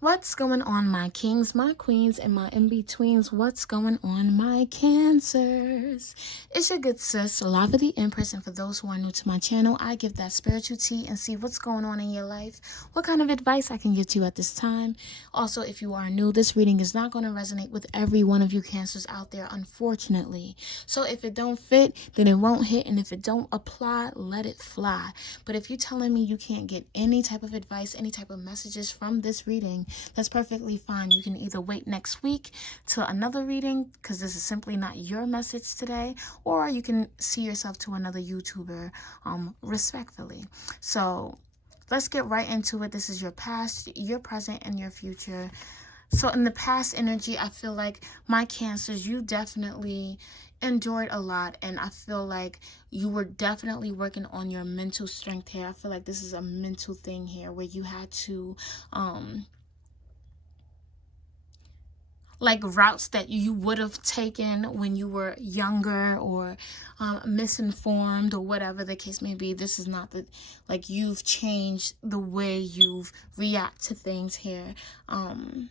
What's going on, my kings, my queens, and my in-betweens? What's going on, my cancers? It's your good sis, LavaTheEmpress, and for those who are new to my channel, I give that spiritual tea and see what's going on in your life, what kind of advice I can give to you at this time. Also, if you are new, this reading is not going to resonate with every one of you cancers out there, unfortunately. So if it don't fit, then it won't hit, and if it don't apply, let it fly. But if you're telling me you can't get any type of advice, any type of messages from this reading, that's perfectly fine. You can either wait next week to another reading because this is simply not your message today, or you can see yourself to another YouTuber respectfully. So let's get right into it. This is your past, your present, and your future. So in the past energy, I feel like my cancers, you definitely endured a lot, and I feel like you were definitely working on your mental strength here. I feel like this is a mental thing here where you had to like routes that you would have taken when you were younger, or misinformed, or whatever the case may be. This is not the, like, you've changed the way you've react to things here. And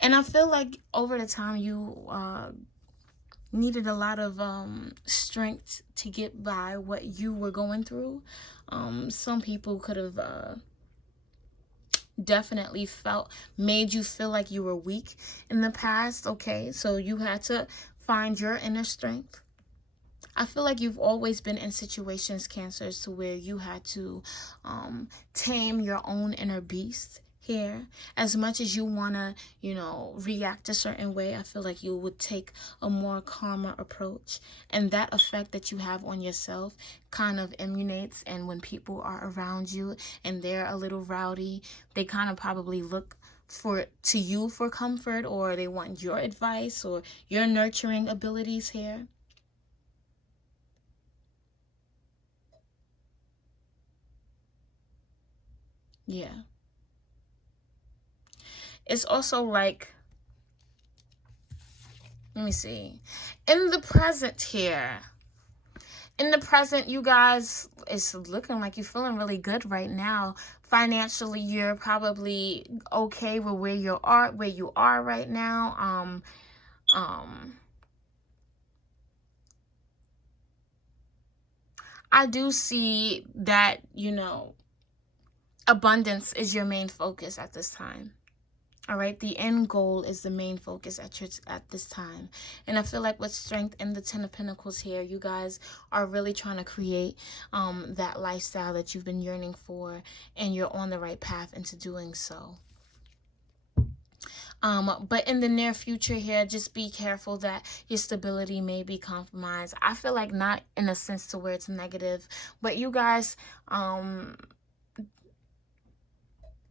I feel like over the time you needed a lot of strength to get by what you were going through. Some people could have definitely made you feel like you were weak in the past. Okay, so you had to find your inner strength. I feel like you've always been in situations, cancers, to where you had to tame your own inner beast here. As much as you want to, react a certain way, I feel like you would take a more calmer approach. And that effect that you have on yourself kind of emanates. And when people are around you and they're a little rowdy, they kind of probably look to you for comfort, or they want your advice or your nurturing abilities here. Yeah. It's also like, let me see. In the present here, in the present, you guys, it's looking like you're feeling really good right now. Financially, you're probably okay with where you are right now. I do see that, abundance is your main focus at this time. All right, the end goal is the main focus at this time. And I feel like with strength and the Ten of Pentacles here, you guys are really trying to create that lifestyle that you've been yearning for, and you're on the right path into doing so. But in the near future here, just be careful that your stability may be compromised. I feel like not in a sense to where it's negative, but you guys,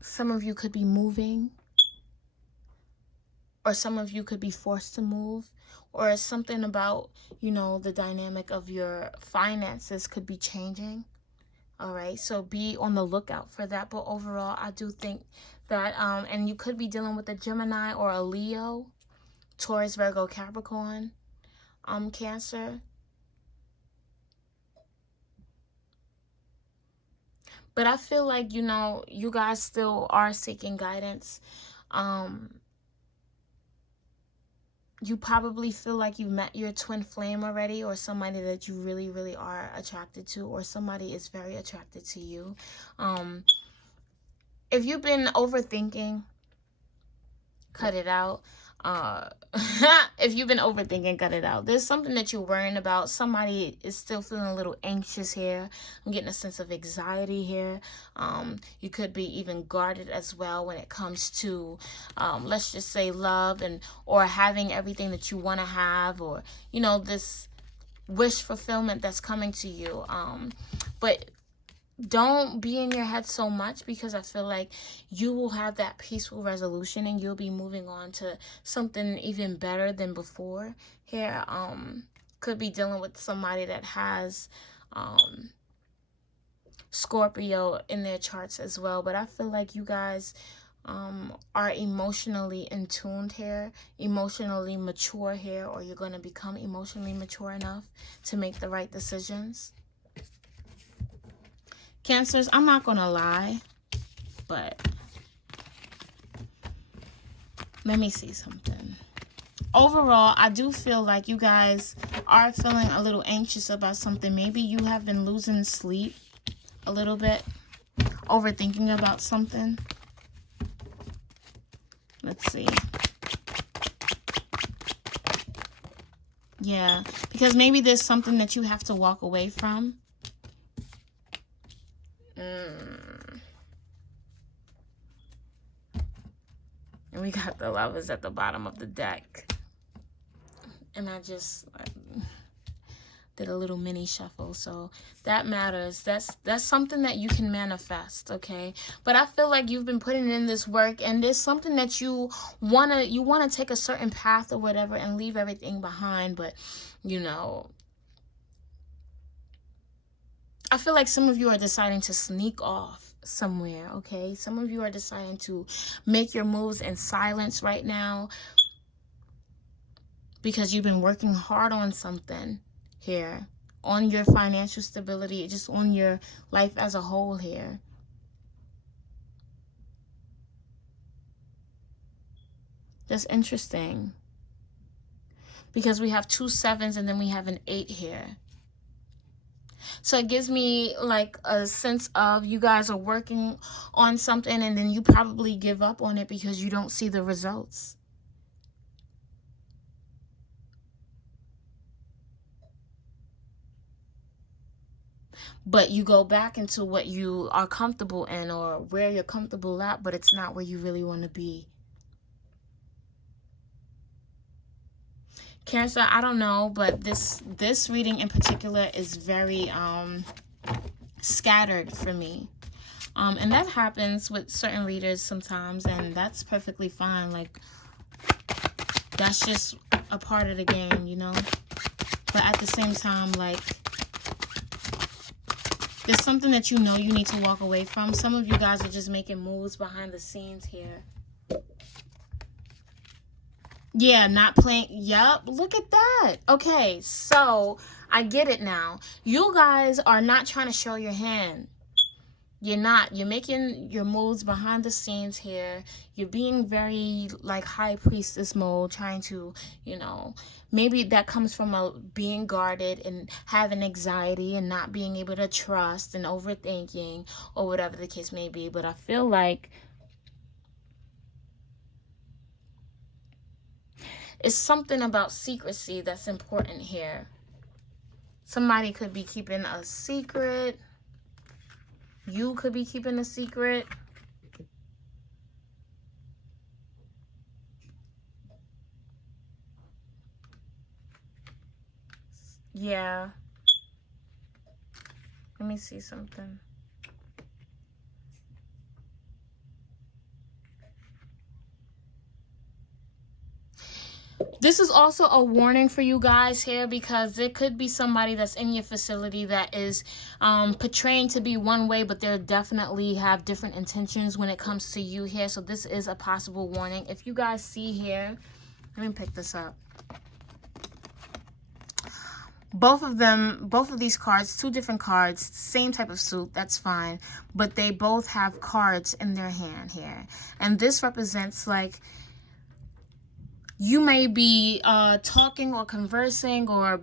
some of you could be moving, or some of you could be forced to move, or something about, the dynamic of your finances could be changing. All right, so be on the lookout for that. But overall, I do think that, and you could be dealing with a Gemini or a Leo, Taurus, Virgo, Capricorn, Cancer. But I feel like, you guys still are seeking guidance. You probably feel like you've met your twin flame already, or somebody that you really, really are attracted to, or somebody is very attracted to you. If you've been overthinking, cut it out. If you've been overthinking, cut it out. There's something that you're worrying about. Somebody is still feeling a little anxious here. I'm getting a sense of anxiety here. You could be even guarded as well when it comes to, let's just say, love, or having everything that you want to have, or this wish fulfillment that's coming to you. But don't be in your head so much, because I feel like you will have that peaceful resolution, and you'll be moving on to something even better than before here. Could be dealing with somebody that has Scorpio in their charts as well. But I feel like you guys are emotionally in tuned here, emotionally mature here, or you're going to become emotionally mature enough to make the right decisions. Cancers, I'm not going to lie. But let me see something. Overall, I do feel like you guys are feeling a little anxious about something. Maybe you have been losing sleep a little bit, overthinking about something. Let's see. Yeah, because maybe there's something that you have to walk away from. And we got the Lovers at the bottom of the deck. And I just did a little mini shuffle, so that matters. That's something that you can manifest, okay? But I feel like you've been putting in this work, and there's something that you wanna take a certain path or whatever and leave everything behind. But you know, I feel like some of you are deciding to sneak off somewhere, okay? Some of you are deciding to make your moves in silence right now because you've been working hard on something here, on your financial stability, just on your life as a whole here. That's interesting, because we have 2 7s and then we have an 8 here. So it gives me like a sense of you guys are working on something and then you probably give up on it because you don't see the results. But you go back into what you are comfortable in or where you're comfortable at, but it's not where you really want to be. Cancer, I don't know, but this reading in particular is very scattered for me. And that happens with certain readers sometimes, and that's perfectly fine. Like, that's just a part of the game, you know? But at the same time, like, there's something that you know you need to walk away from. Some of you guys are just making moves behind the scenes here. Yeah, not playing. Yup, look at that. Okay, so I get it now. You guys are not trying to show your hand. You're not. You're making your moves behind the scenes here. You're being very like high priestess mode, trying to, you know, maybe that comes from being guarded and having anxiety and not being able to trust and overthinking or whatever the case may be. But I feel like it's something about secrecy that's important here. Somebody could be keeping a secret. You could be keeping a secret. Yeah. Let me see something. This is also a warning for you guys here, because there could be somebody that's in your facility that is portraying to be one way, but they definitely have different intentions when it comes to you here. So this is a possible warning. If you guys see here, let me pick this up. Both of these cards, 2 different cards, same type of suit, that's fine. But they both have cards in their hand here. And this represents like you may be talking or conversing or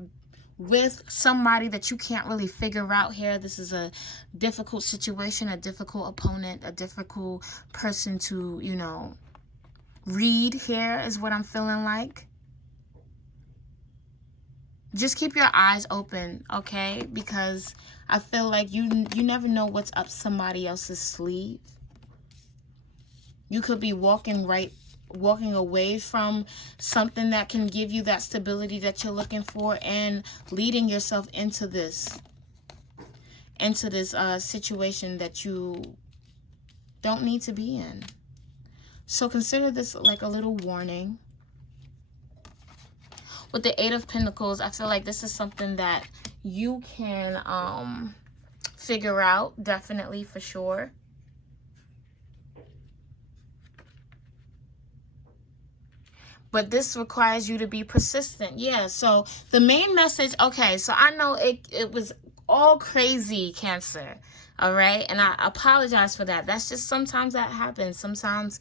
with somebody that you can't really figure out here. This is a difficult situation, a difficult opponent, a difficult person to, you know, read here is what I'm feeling like. Just keep your eyes open, okay? Because I feel like you never know what's up somebody else's sleeve. You could be walking away from something that can give you that stability that you're looking for and leading yourself into this situation that you don't need to be in. So consider this like a little warning. With the 8 of Pentacles, I feel like this is something that you can figure out, definitely, for sure. But this requires you to be persistent. Yeah, so the main message, okay, so I know it was all crazy, Cancer. All right. And I apologize for that. That's just sometimes that happens. Sometimes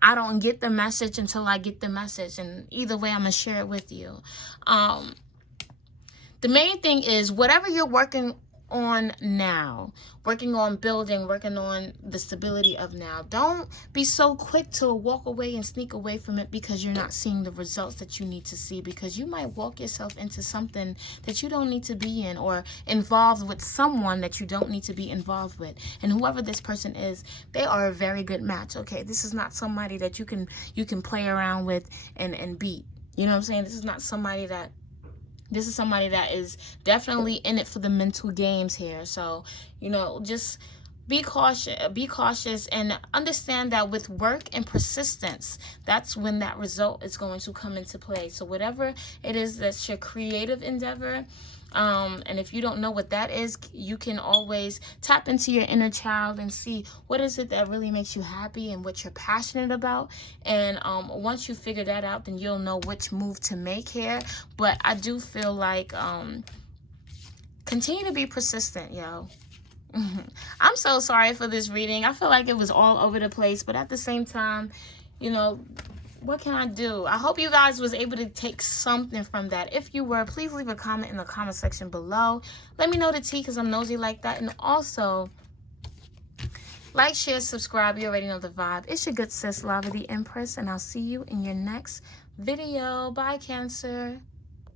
I don't get the message until I get the message. And either way, I'm going to share it with you. The main thing is whatever you're working on now, working on building, working on the stability of now, don't be so quick to walk away and sneak away from it because you're not seeing the results that you need to see, because you might walk yourself into something that you don't need to be in, or involved with someone that you don't need to be involved with. And whoever this person is, they are a very good match. Okay, this is not somebody that you can play around with and beat. You know what I'm saying? This is somebody that is definitely in it for the mental games here. So, you know, just be cautious and understand that with work and persistence, that's when that result is going to come into play. So whatever it is that's your creative endeavor, and if you don't know what that is, you can always tap into your inner child and see what is it that really makes you happy and what you're passionate about. And once you figure that out, then you'll know which move to make here. But I do feel like continue to be persistent, yo. I'm so sorry for this reading. I feel like it was all over the place, but at the same time, you know, what can I do? I hope you guys was able to take something from that. If you were, please leave a comment in the comment section below. Let me know the tea, because I'm nosy like that. And also, like, share, subscribe. You already know the vibe. It's your good sis, Lava the Empress, and I'll see you in your next video. Bye, Cancer.